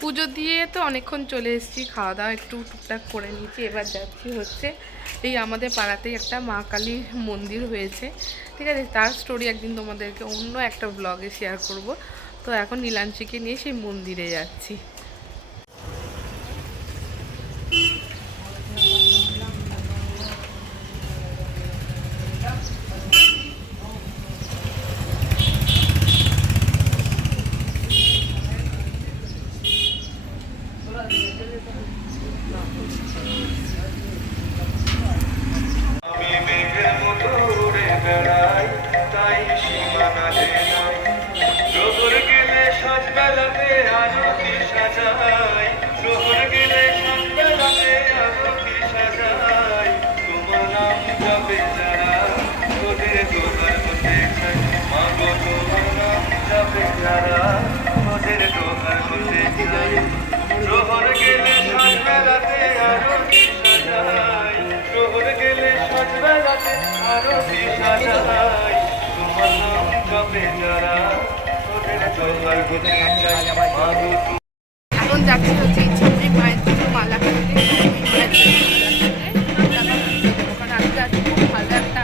পুজো দিয়ে তো অনেকক্ষণ চলে এসেছি, খাওয়া দাওয়া একটু টুকটাক করে নিয়েছি। এবার যাচ্ছি হচ্ছে এই আমাদের পাড়াতেই একটা মা কালীর মন্দির হয়েছে, ঠিক আছে, তার স্টোরি একদিন তোমাদেরকে অন্য একটা ব্লগে শেয়ার করব। তো এখন নীলাঞ্চিকে নিয়ে সেই মন্দিরে যাচ্ছি। এখন যাচ্ছি হচ্ছে ইচ্ছামতি মায়ের জন্য মালা কিনতে। ওখানে আজকে আছে খুব ভালো একটা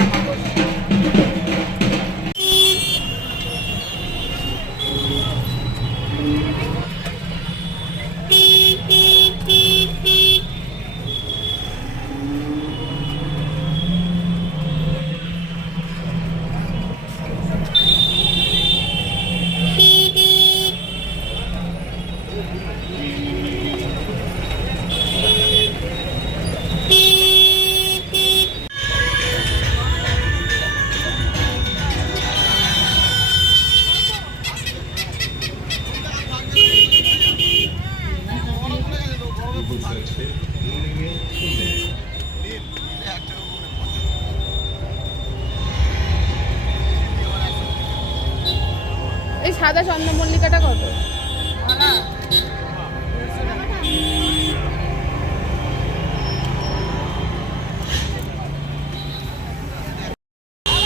এই সাদা চন্দ্রমল্লিকাটা কত?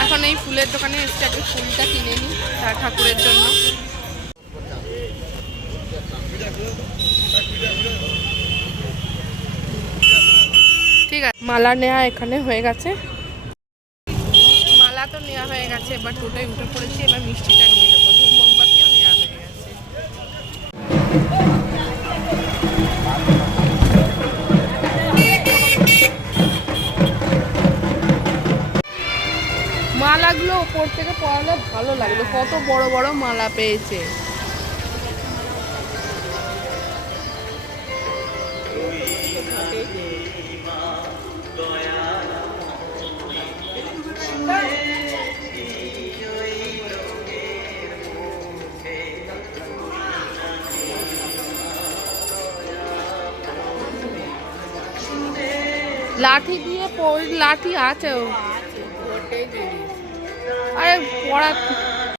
এখন এই ফুলের দোকানে এসে আগে ফুলটা কিনে নিই তার ঠাকুরের জন্য। ঠিক আছে, মালা নেওয়া এখানে হয়ে গেছে, মালা তো নেওয়া হয়ে গেছে। এবার টোটোয় উঠে পড়েছি, এবার মিষ্টিটা নিয়ে নেবো। ধূপ মোমবাতিও নেওয়া হয়ে গেছে। মালাগুলো ওপর থেকে পড়ালে ভালো লাগলো, কত বড় বড় মালা পেয়েছে। লাঠি দিয়ে লাঠি আছে, আরে পড়া